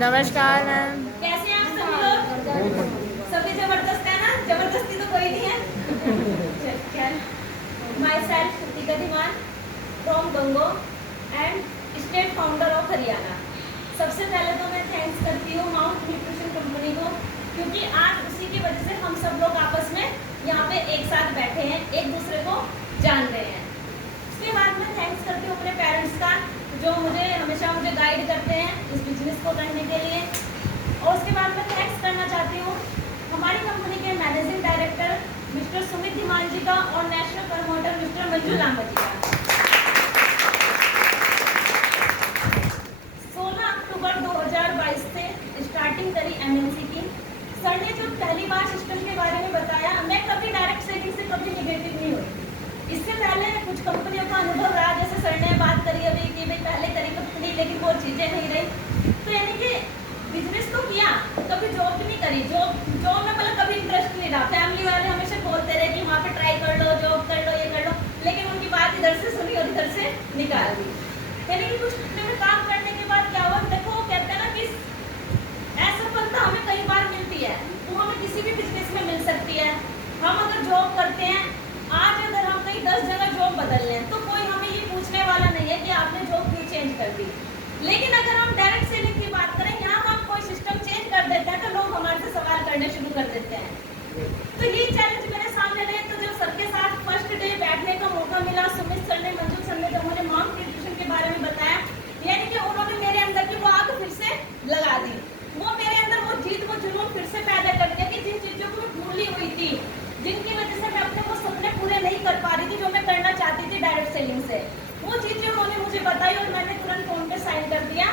नमस्कार मैम। कैसे हैं आप सभी लोग? सभी जबरदस्त है ना? जबरदस्ती तो कोई नहीं है। Myself Kritika Dhiman from Gangoh and state founder of Haryana. सबसे पहले तो मैं थैंक्स करती हूँ माउंट न्यूट्रिशन कंपनी को, क्योंकि आज उसी की वजह से हम सब लोग आपस में यहाँ पे एक साथ बैठे हैं, एक दूसरे को जान रहे हैं। उसके बाद मैं थैंक्स करती हूँ अपने पेरेंट्स का, जो हमेशा मुझे गाइड करते हैं इस बिजनेस को करने के लिए। और उसके बाद मैं थैंक्स करना चाहती हूँ हमारी कंपनी के managing director mister Sumit Dhiman ji का और national promoter mister Manju Lamba ji का। 16 अक्टूबर 2022 से स्टार्टिंग करी एमएनसी की। सर ने जब पहली बार सिस्टम के बारे में बताया, मैं कभी डायरेक्ट सेलिंग से कभी निगेटिव नहीं हुई। इससे पहले कुछ कंपनियों का अनुभव रहा, जैसे सर ने बात करी अभी कि भाई पहले करी कंपनी लेकिन वो चीज़ें नहीं रही। तो यानी कि बिजनेस तो किया, कभी जॉब नहीं करी। जॉब में मतलब कभी इंटरेस्ट नहीं रहा। फैमिली वाले हमेशा बोलते रहे कि वहाँ पे ट्राई कर लो, जॉब कर लो, ये कर लो, लेकिन उनकी बात इधर से सुनी और इधर से निकाल दी। यानी कि कुछ में काम करने के बाद क्या हुआ, देखो वो कहते हैं ना कि असफलता हमें कई बार मिलती है, वो हमें किसी भी बिजनेस में मिल सकती है। हम अगर जॉब करते हैं, आज अगर हम कहीं 10 जगह जॉब बदल लें तो कोई हमें ये पूछने वाला नहीं है कि आपने जॉब क्यों चेंज कर दी। लेकिन अगर हम डायरेक्ट सेलिंग की बात करें, यहाँ हम कोई सिस्टम चेंज कर देते हैं तो लोग हमारे से सवाल करने शुरू कर देते हैं। तो ये चैलेंज मेरे सामने रहे। तो जब सर के साथ फर्स्ट डे बैठने का मौका मिला, सुमित सर ने, मंजू सर ने जब मुझे माउंट न्यूट्रिशन के बारे में बताया, यानी कि उन्होंने मेरे अंदर की वो आग फिर से लगा दी। वो मेरे अंदर वो जीत, वो जुनून फिर से पैदा कर दिया कि जिन चीज़ों को मैं भूली हुई थी, जिनकी वजह से मैं अपने वो सपने पूरे नहीं कर पा रही थी, जो मैं करना चाहती थी डायरेक्ट सेलिंग से, वो चीज़ें उन्होंने मुझे बताई और मैंने तुरंत फोन पे साइन कर दिया।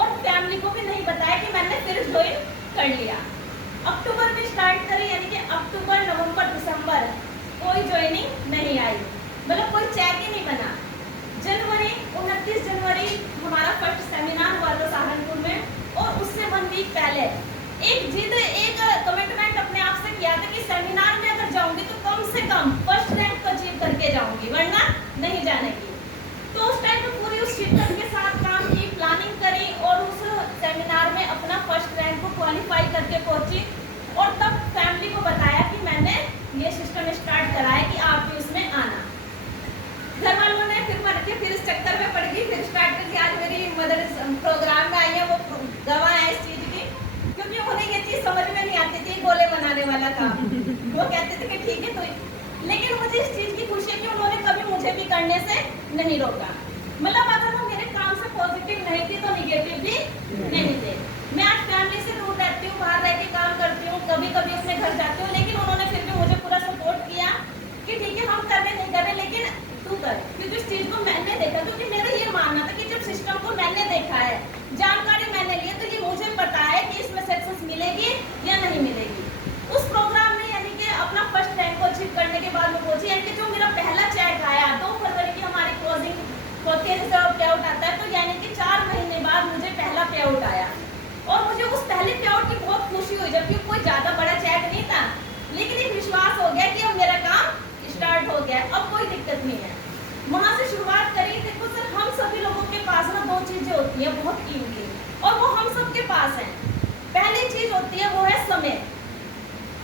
और फैमिली को भी नहीं बताया कि मैंने फिर ज्वाइन कर लिया। अक्टूबर में स्टार्ट करी, यानी कि अक्टूबर, नवंबर, दिसंबर कोई ज्वाइनिंग नहीं आई, मतलब कोई चेक ही नहीं बना। जनवरी 29 जनवरी हमारा फर्स्ट सेमिनार हुआ था सहारनपुर में, और उससे 1 वीक पहले एक जिद, एक कमिटमेंट अपने आप से किया था कि सेमिनार में अगर जाऊंगी तो कम से कम फर्स्ट रैंक को अचीव करके जाऊंगी, वरना नहीं जाने की। तो उस टाइम में पूरी उस शिद्दत के साथ काम की, प्लानिंग करी और उस सेमिनार में अपना फर्स्ट रैंक को क्वालिफाई करके पहुंची। और तब फैमिली को बताया कि मैंने ये सिस्टम स्टार्ट करा है कि आप भी उसमें आना। घर वालों ने फिर इस चक्कर में पड़ गई, फिर स्टार्ट कर दिया। आज मेरी मदर प्रोग्राम में आई है, वो गवाह है इस चीज की, क्योंकि उन्हें ये चीज समझ में नहीं आती थी, गोले बनाने वाला काम। वो कहते थे कि ठीक है तो, लेकिन मुझे इस चीज की खुशी है कि उन्होंने कभी मुझे भी करने से नहीं रोका। मतलब अगर वो मेरे काम से पॉजिटिव नहीं थी तो निगेटिव भी नहीं थे। मैं आज फैमिली से दूर रहती हूँ, बाहर रह के काम करती हूँ, कभी कभी अपने घर जाती हूँ, लेकिन उन्होंने फिर भी मुझे पूरा सपोर्ट किया कि ठीक है हम कर रहे नहीं कर रहे, लेकिन तू कर। क्योंकि इस चीज को मैंने देखा, क्योंकि मेरा ये मानना था कि जब सिस्टम को मैंने देखा है, जानकारी मैंने ली है, तो ये मुझे पता है कि इसमें सक्सेस मिलेगी या नहीं मिलेगी। उस प्रोग्राम में यानी कि अपना फर्स्ट रैंक को अचीव करने के बाद मैं पहुंची, यानी कि जो मेरा पहला चेक आया 2 फरवरी की हमारी क्लोजिंग होती है, जब पे आउट आता है, तो यानी कि 4 महीने बाद मुझे पहला पे आउट आया। और मुझे उस पहले पे आउट की बहुत खुशी हुई, जबकि कोई ज्यादा बड़ा चेक नहीं था, लेकिन एक विश्वास हो गया कि अब मेरा काम स्टार्ट हो गया, अब कोई दिक्कत नहीं है। वहां से शुरुआत करी। देखो सर, हम सभी लोगों के पास ना 2 चीजें होती है बहुत कीमती, और वो हम सबके पास है। पहली चीज होती है वो है समय,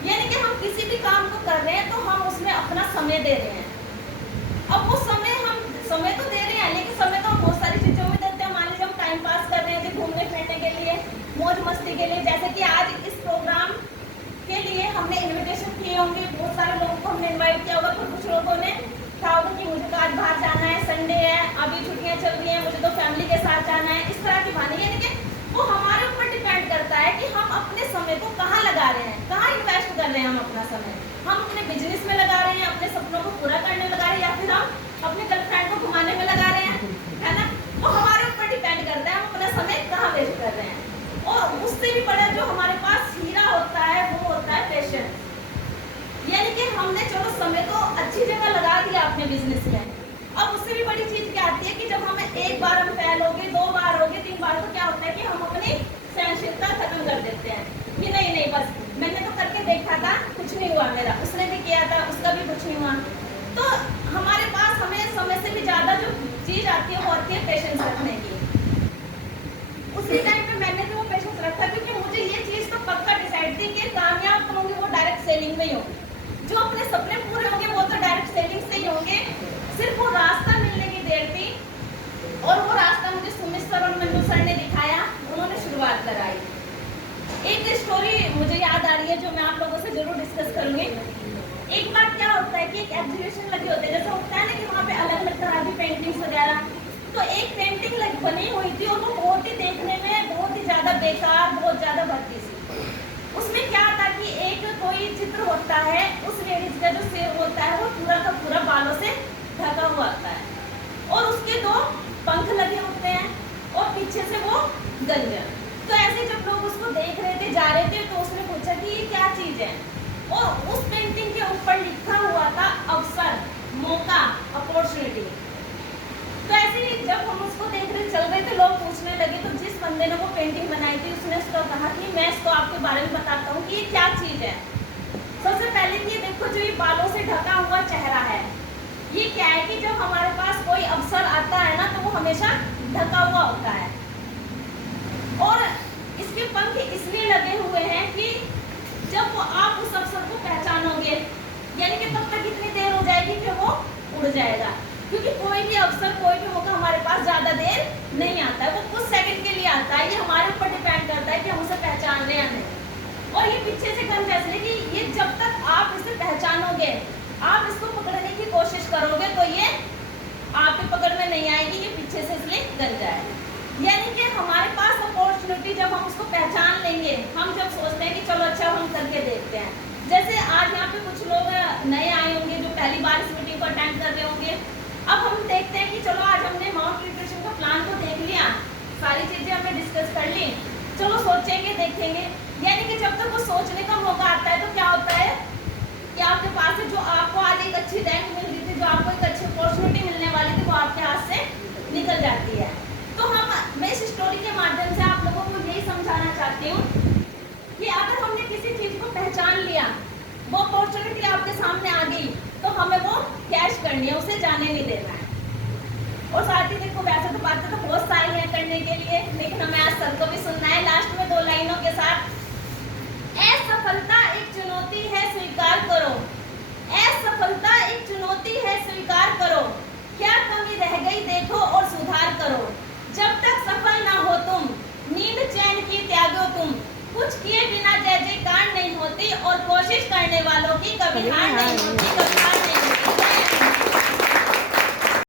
यानी कि हम किसी भी काम को कर रहे हैं तो हम उसमें अपना समय दे रहे हैं। अब वो समय, हम समय तो दे रहे हैं, लेकिन समय तो हम बहुत सारी चीजों में देते हैं। मान लीजिए हम टाइम पास कर रहे हैं, घूमने फिरने के लिए, मौज मस्ती के लिए, जैसे कि आज इस प्रोग्राम के लिए हमने इन्विटेशन किए होंगे, बहुत सारे लोगों को हमने इन्वाइट किया होगा, कुछ लोगों ने कहा होगा कि मुझे तो आज बाहर जाना है, संडे है, अभी छुट्टियां चल रही हैं, मुझे तो फैमिली के साथ जाना है, इस तरह की बहाने। यानी कि वो हमारे ऊपर डिपेंड करता है कि हम अपने समय को कहाँ लगा रहे हैं, कहाँ इन्वेस्ट कर रहे हैं हम अपना समय। हम अपने बिजनेस में लगा रहे हैं, अपने सपनों को पूरा करने में लगा रहे हैं, या फिर हम अपने गर्लफ्रेंड को घुमाने में लगा रहे हैं, है ना। वो हमारे ऊपर डिपेंड करता है हम अपना समय कहाँ वेस्ट कर रहे हैं। और उससे भी बड़ा जो हमारे पास हीरा होता है वो होता है पेशेंस। यानी कि हमने चलो समय तो अच्छी जगह लगा दिया अपने बिजनेस में, अब उससे भी बड़ी चीज क्या आती है कि जब हमें एक बार हम फेल हो गए, 2 बार हो गए, 3 बार, तो क्या होता है कि हम अपनी सहनशीलता खत्म कर देते हैं कि नहीं बस मैंने तो करके देखा था, कुछ नहीं हुआ मेरा, उसने भी किया था, उसका भी कुछ नहीं हुआ। तो हमारे पास हमें समय से भी ज्यादा जो चीज आती है वो आती है पेशेंस रखने की। उसी टाइम पे मैंने भी वो पेशेंस था, क्योंकि मुझे ये चीज तो पक्का डिसाइड थी कि कामयाब तो होंगे वो डायरेक्ट सेलिंग में ही होंगे, जो अपने सपने पूरे होंगे वो तो डायरेक्ट सेलिंग से ही होंगे। सिर्फ वो रास्ता मिलने की देर थी, और वो रास्ता मुझे सुमित सर और मंजू सर ने दिखाया, उन्होंने शुरुआत कराई। एक स्टोरी मुझे याद आ रही है जो मैं आप लोगों से जरूर डिस्कस करूंगी। एक बार क्या होता है कि एक एग्जीबिशन लगे होते हैं, जैसे होता है ना कि वहाँ पे अलग अलग तरह की पेंटिंग्स वगैरह, तो एक पेंटिंग बनी हुई थी और वो बहुत ही देखने में बहुत ही ज्यादा बेकार, बहुत ज्यादा भद्दी सी। उसमें क्या था कि एक कोई चित्र होता है, उस लेडीज का जो सिर होता है वो पूरा का पूरा बालों से ढका हुआ होता है, और उसके 2 पंख लगे होते हैं, और पीछे से वो गंजा। तो ऐसे जब लोग उसको देख रहे थे, जा रहे थे, तो उसने पूछा कि ये क्या चीज है, और उस पेंटिंग के ऊपर लिखा हुआ था अवसर, मौका, अपॉर्चुनिटी। तो ऐसे ही जब हम उसको देख रहे चल रहे थे, लोग पूछने लगे, तो जिस बंदे ने वो पेंटिंग बनाई थी उसने उसको कहा कि मैं इसको आपके बारे में बताता हूँ कि ये क्या चीज है। सबसे पहले कि देखो, जो ये बालों से ढका हुआ चेहरा है, ये क्या है कि जब हमारे पास कोई अवसर आता है ना, तो वो हमेशा ढका हुआ होता है, और इसके पंख इसलिए लगे हुए हैं कि जब वो आप उस अवसर को पहचानोगे, यानी कि तब तक इतनी देर हो जाएगी कि वो उड़ जाएगा, क्योंकि कोई भी अवसर, कोई भी मौका हमारे पास ज्यादा देर नहीं आता है, वो कुछ सेकंड के लिए आता है। ये हमारे ऊपर डिपेंड करता है कि हम उसे पहचान रहे हैं या नहीं। और ये पीछे से गन फैसले कि ये जब तक आप इसे पहचानोगे, आप इसको पकड़ने की कोशिश करोगे, तो ये आपके पकड़ में नहीं आएगी, ये पीछे से इसलिए गन जाएगा। यानी कि हमारे पास अपॉर्चुनिटी, जब हम उसको पहचान लेंगे, हम जब सोचते हैं कि चलो अच्छा हम करके देखते हैं। जैसे आज यहाँ पे कुछ लोग नए आए होंगे जो पहली बार इस मीटिंग को अटेंड कर रहे होंगे। अब हम देखते हैं कि चलो आज हमने माउंट न्यूट्रिशन का प्लान को देख लिया, सारी चीजें हमने डिस्कस कर ली, चलो सोचेंगे, देखेंगे। यानी कि जब तक वो सोचने का मौका आता है, तो क्या होता है कि आपके पास है, जो आपको आज एक अच्छी रैंक मिल रही थी, जो आपको एक अच्छी अपॉर्चुनिटी मिलने वाली थी, वो आपके हाथ से निकल जाती है। तो मैं इस स्टोरी के माध्यम से आप लोगों को यही समझाना चाहती हूँ कि अगर हमने किसी चीज को पहचान लिया, वो अपॉर्चुनिटी आपके सामने आ गई, तो हमें वो कैश करनी है, उसे जाने नहीं देना है। और साथ ही देखो, वैसे तो बातें तो बहुत सारी हैं करने के लिए, लेकिन हमें आज सबको भी सुनना है। लास्ट में 2 लाइनों के साथ, असफलता एक चुनौती है, स्वीकार करो। असफलता एक चुनौती है, स्वीकार करो। क्या कमी रह गई देखो और सुधार करो। जब तक सफल ना हो तुम, नींद चैन की त्यागो तुम। कुछ किए बिना जय जयकार नहीं होती, और कोशिश करने वालों की कभी हार नहीं होती।